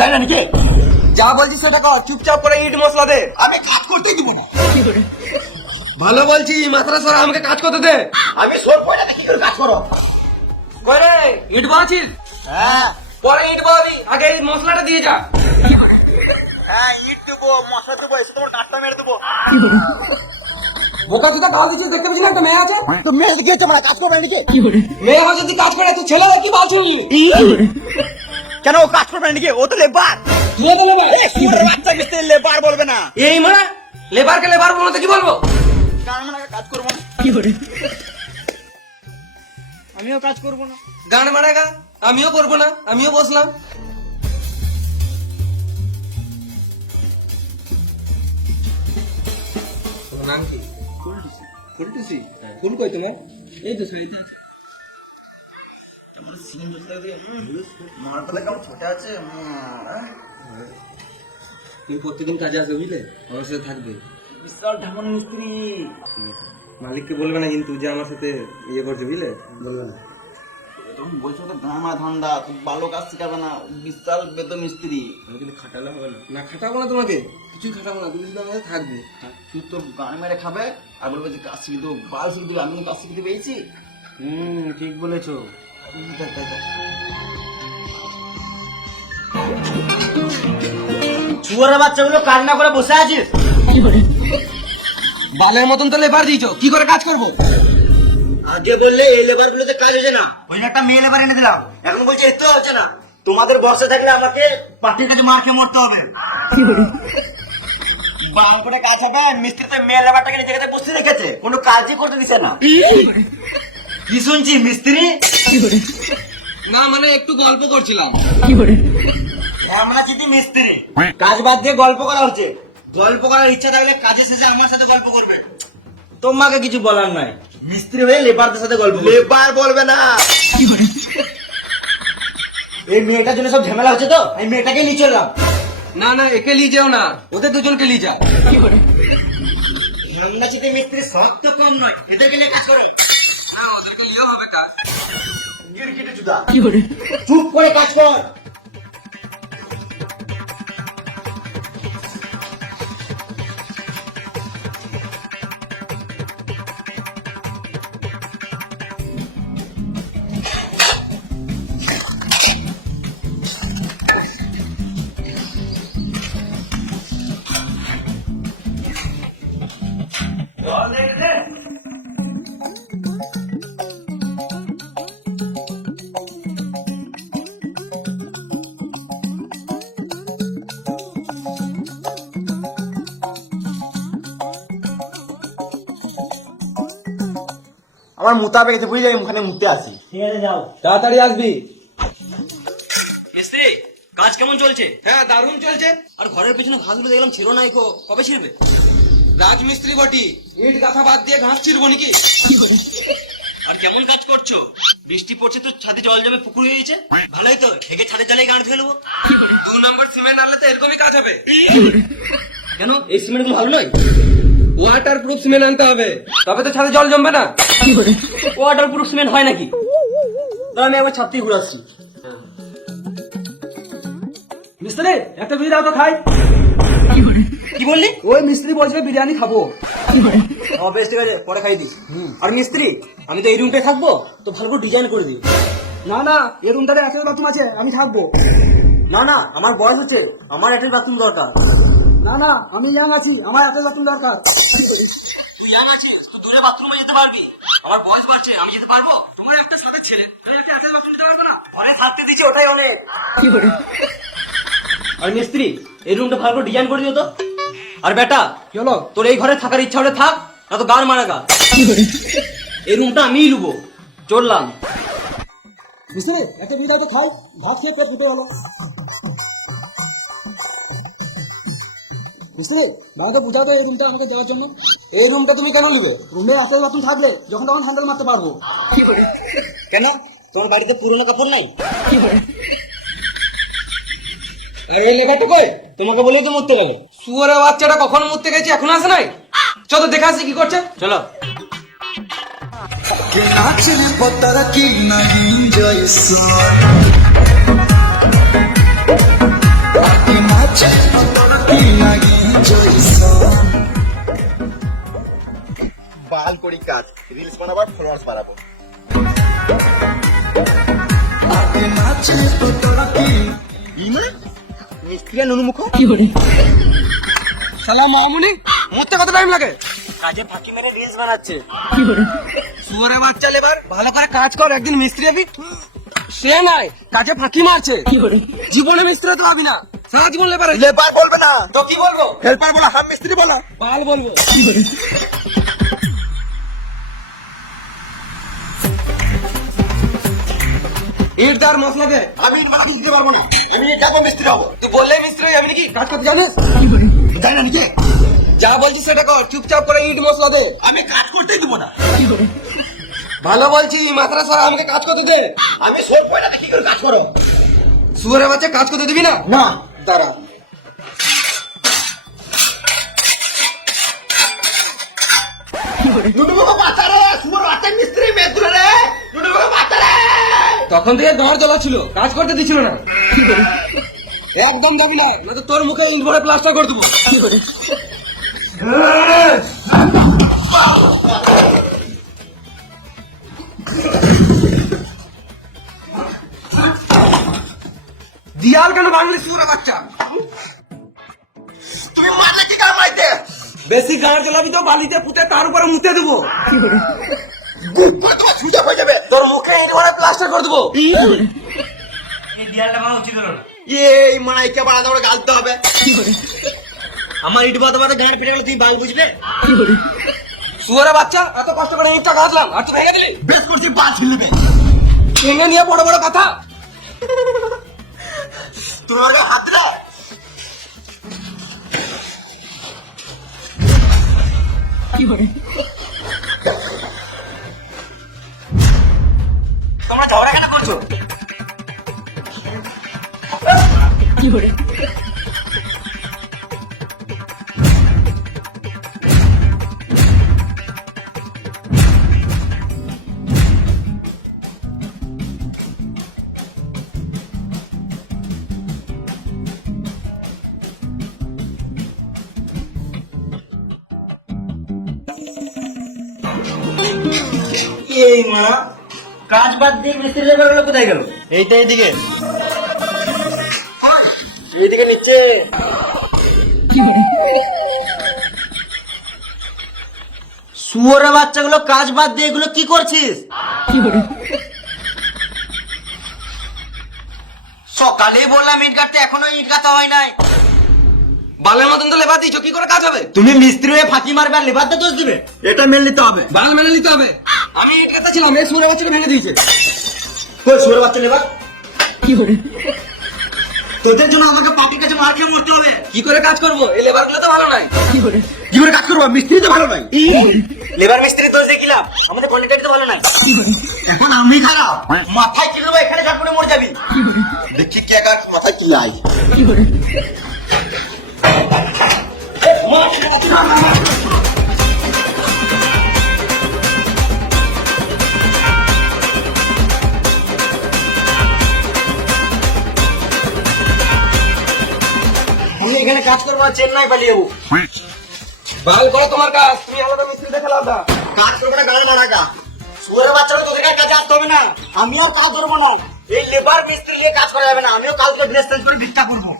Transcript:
জানি না নাকি? যা বলছিস সেটা কর, চুপচাপ করে ইট মশলা দে। আমি কাজ করতেই দিব না। ভালো বলছি, মাথাটা সরা, আমাকে কাজ করতে দে। আমি সর পয়সা কি করে কাজ করো? করে ইট বানাচ্ছিস? হ্যাঁ পরে ইট বানাবি, আগে এই মশলাটা দিয়ে যা। হ্যাঁ, ইট দেবো, মশলা দেবো, এসে তোমার কাঠটা মেরে দেবো। বোকা চোদা গাল দিচ্ছিস, দেখতে পেয়েছিস না একটা মেয়ে আছে? তো মেয়ে গিয়েছে মানে কাজ করবে নাকি? মেয়ে হয় যদি কাজ করে, তুই ছেলে কি বলছিস? কেন ও কাজ করবে নাকি? ও তো লেবার। তুই তো লেবার। বাচ্চা মিস্ত্রি লেবার বলবে না। এই মানে লেবারকে লেবার বলতে কি বলবো? কারণ মানে কাজ করবো না। আমিও কাজ করবো না। গান মারাগা, আমিও করবো না, আমিও বসলাম। নাম কি? ফুলটুসি। ফুল কই তোমার? এই তো সাইডে আছে। আমার সিন ধরতে দিয়ে মারটা কেমন ছোট আছে। তুমি প্রত্যেকদিন কাজে আসবে বুঝলে, আমার সাথে থাকবে। বিশাল ঢামন মিস্ত্রি। মালিককে বলবে না কিন্তু যে আমার সাথে ইয়ে করছে বুঝলে, বলবে না। তখন বলছো তো গামা ধান্দা, তুই ভালো কাজ শিখাবে না, বিশাল বেদ মিস্ত্রি। আমি কিন্তু খাটালে হবে না। না খাটাবো না তোমাকে, কিছুই খাটাবো না, তুমি শুধু আমার সাথে থাকবে। তুই তোর গান মেরে খাবে আর বলবে যে কাজ শিখে দেবো, বাল শিখে দেবো। আমি কাজ শিখতে পেয়েছি। ঠিক বলেছো। শুয়ারের বাচ্চাগুলো কাজ না করে বসে আছিস। বালের মতন তো লেবার দিয়েছো, কি করে কাজ করবো? আগে বললে এই লেবার গুলোতে কাজ হচ্ছে না, ওই জন্য একটা মেয়ে লেবার এনে দিলাম। এখন বলছে এতে হচ্ছে না। তোমাদের বসে থাকলে আমাকে পার্টির কাছে মার খেয়ে মরতে হবে। বাম করে কাজ হবে, মিস্ত্রি তো মেয়ে লেবারটাকে নিজে কাছে বসে রেখেছে, কোনো কাজই করতে দিচ্ছে না। কি শুনছি মিস্ত্রি? না মানে একটু গল্প করছিলাম। আমরা চিঠি মিস্ত্রি, কাজ বাদ দিয়ে গল্প করা হচ্ছে। গল্প করার ইচ্ছা থাকলে কাজের শেষে আমার সাথে গল্প করবে। তোমাকে কিছু বলার নাই, মিস্ত্রি হয়ে লেবারদের সাথে গল্প। লেবার বলবে না। এই মেয়েটার জন্য সব ঝামেলা হচ্ছে, তো এই মেয়েটাকে নিয়ে চললাম। না না, একে নিয়ে যাও না, ওদের দুজনকে নিয়ে যাও। আমরা চিঠি মিস্ত্রি সব তো কম নয়, এদেরকে নিয়ে কাজ করো। না ওদেরকে নিয়েও হবে কাজ। গিরগিটি চুদা, চুপ করে কাজ কর। আমার মুতা পেয়েছে বুঝলি, আমি ওখানে মুতে আসি। ঠিক আছে যাও, তাড়াতাড়ি আসবি। মিস্ত্রি কাজ কেমন চলছে? হ্যাঁ দারুণ চলছে। আর ঘরের পেছনে ঘাসগুলো দেখলাম ছিল না, কবে ছিড়বে? রাজমিস্ত্রি বটি, ইট গাথা বাদ দিয়ে ঘাস ছিড়বো নাকি? আর কেমন কাজ করছো? বৃষ্টি পড়ছে তো ছাদে জল জমে পুকুর হয়ে গেছে। ভালোই তো, থেকে ছাদে চালিয়ে গাঁট ধুয়ে নেবো। 2 নম্বর সিমেন্ট আনলে তো এরকমই কাজ হবে। কেন এই সিমেন্ট গুলো ভালো নয়? ওয়াটার প্রুফ সিমেন্ট আনতে হবে, তবে তো ছাদে জল জমবে না। ওয়াটার প্রুফ সিমেন্ট হয় নাকি? আমি আবার ছাদ থেকে ঘুরে আসছি। মিস্ত্রি একটা বিরিয়ানি দাও তো খাই। কি বললি? ওই মিস্ত্রি বলছে বিরিয়ানি খাবো। বেশ ঠিক আছে, পরে খাই দিস। আর মিস্ত্রি আমি তো এই রুমটায় থাকবো, তো ভালো করে ডিজাইন করে দিই। না না, এই রুমটাতে এত বাথরুম আছে, আমি থাকবো। না না, আমার বয়স হচ্ছে, আমার একটা বাথরুম দরকার। না না, আমি ইয়াং আছি, আমার এত বাথরুম দরকার। তুই ইয়াং আছিস, তুই দূরে বাথরুমে যেতে পারবি। আমার বয়স বাড়ছে, আমি যেতে পারবো। তোমার একটা সাথে ছেলে, তুমি একটা এত বাথরুম দিতে পারবে না? অনেক হাতে দিচ্ছি, ওটাই অনেক। আর মিস্ত্রি এই রুমটা ভালো করে ডিজাইন করে দিও তো। আর বেটা কি হলো? তোর এই ঘরে থাকার ইচ্ছা হলে থাক, না তো গান মারাগা। এই রুমটা আমিই লুবো। চললাম। মিস্ত্রি একটা বিরিয়ানি দাও তো খাই, ভাত খেয়ে পেট ফুটে হলো। মিস্ত্রি দাদাকে বুঝাও তো এই রুমটা আমাকে দেওয়ার জন্য। এই রুমটা তুমি কেন নিবে? রুমে একটা বাথরুম থাকলে যখন তখন হ্যান্ডেল মারতে পারবো। কেন তোমার বাড়িতে পুরনো কাপড় নাই? আর এই লেখাটা কই? তোমাকে বলেই তো মরতে গেলে। শুয়োরের বাচ্চাটা কখন মরতে গেছে, এখন আসে নাই? চলো দেখা আসি কি করছে, চলো। नाचने पता की नहीं जैसा কাজ, রিলস বানাবো আর ফলোয়ার্স বাড়াবো। ইমা মিস্ত্রি নুনুমুখ শালা মামুনি মরতে কত টাইম লাগে? কাজে ফাঁকি মেরে রিলস বানাচ্ছে। শুয়োরের বাচ্চা লেবার ভালো করে কাজ কর, একদিন মিস্ত্রি হবি। সে নাই কাজে ফাঁকি মারছে, জীবনে মিস্ত্রি তো হবি না, সারা জীবন লেবার। লেবার বলবে না তো কি বলবো? হেল্পার বলা, হাম মিস্ত্রি বলা। পাল বলবো। ইট দার মশলা দে। আমি ইট বানাতে দিতে পারবো না, আমি যাবো মিস্ত্রি হবো। তুই বললে মিস্ত্রি হই, আমি নাকি কাজ করতে জানিস? জানি না নিজে, যা বলছিস সেটা কর, চুপচাপ করে ইট মশলা দে। আমি কাজ করতেই দেবো না। ভালো বলছি, মাত্রা সারা আমাকে কাজ করতে দে। আমি সব পয়সাতে কি করে কাজ করো? শুয়োরের বাচ্চা কাজ করতে দিবি না? না দাঁড়া। নুনুমুখ বাচ্চা রে, সুমর বাচ্চা মিস্ত্রি মেদুরে রে, নুনুমুখ বাচ্চা রে। তখন থেকে দর জ্বলা ছিল, কাজ করতে দিছিল না। একদম যাবি না, না তো তোর মুখে ইট ভরে প্লাস্টার করে দেবো। দিয়াল কেন ভাঙলি শুয়োরের বাচ্চা? তুমি মারলে কি কামাইতে? বেশি গাড় জ্বলাবি তো বালিতে পুঁতে তার উপরে মুতে দেবো। গুড করে তোমার ছুঁচা হয়ে যাবে। তোর মুখে ইট ভরে প্লাস্টার করে দেবো। এই দেয়ালটা বানানো উচিত হলো না। এই মানাইকে বানাতে হবে, গালতে হবে। আমার ইট বাদে বাদে গাঁড় ফেটে গেল, তুই বাল বুঝবে? শুয়োরের বাচ্চা, এত কষ্ট করে ইটটা গাঁথলাম, আর তুই ভেঙে দিলি। বেশ করছি, বাল ছিলবে। ভেঙে নিয়ে বড় বড় কথা। তুমি ওর গায়ে হাত দিলে? তোমরা ঝগড়া কেন করছো? এই মা, কাজ বাদ দিয়ে মিস্ত্রি লেবার গুলো কোথায় গেল? এইটা এইদিকে, এইদিকে নিচে। শুয়োরের বাচ্চাগুলো কাজ বাদ দিয়ে এগুলো কি করছিস? সকালেই বললাম ইট গাঁথতে, এখনো ইট গাঁথা হয় নাই। বালের মতন তো লেবার দিচ্ছ, কি করে কাজ হবে? তুমি মিস্ত্রি হয়ে ফাঁকি মারবে আর লেবারদের দোষ দিবে? এটা মেনে নিতে হবে। বাল মেনে নিতে হবে। আমি ইট গাঁথা ছিলাম, এই শুয়োরের বাচ্চাকে ভেঙে দিয়েছে। কই শুয়োরের বাচ্চা লেবার? তোদের জন্য আমাকে পার্টির কাছে মার খেয়ে মরতে হবে। কি করে কাজ করবো? এই লেবার গুলো তো ভালো নাই। কি করে কাজ করবো? মিস্ত্রি তো ভালো নাই। লেবার মিস্ত্রি দোষ দেখিলাম, আমাদের কন্ট্রাক্টর তো ভালো নাই। এখন আমি খারাপ, মাথায় কি দেবো? এখানে ঝাট করে মরে যাবি। দেখি কে কার মাথায় কি লাই। আমি এখানে কাজ করবো আর চেন্নাই পালিয়ে যাবো। বাল করো তোমার কাজ, তুমি আলাদা মিস্ত্রি দেখে লাদা। কাজ করবে না, গাড়ি মারা গা। শুয়োরের বাচ্চারা তোদের কাছে আনতে হবে না, আমিও কাজ ধরবো না। এই লেবার মিস্ত্রি নিয়ে কাজ করা যাবে না, আমিও কালকে ড্রেস চেঞ্জ করে ভিক্ষা করবো।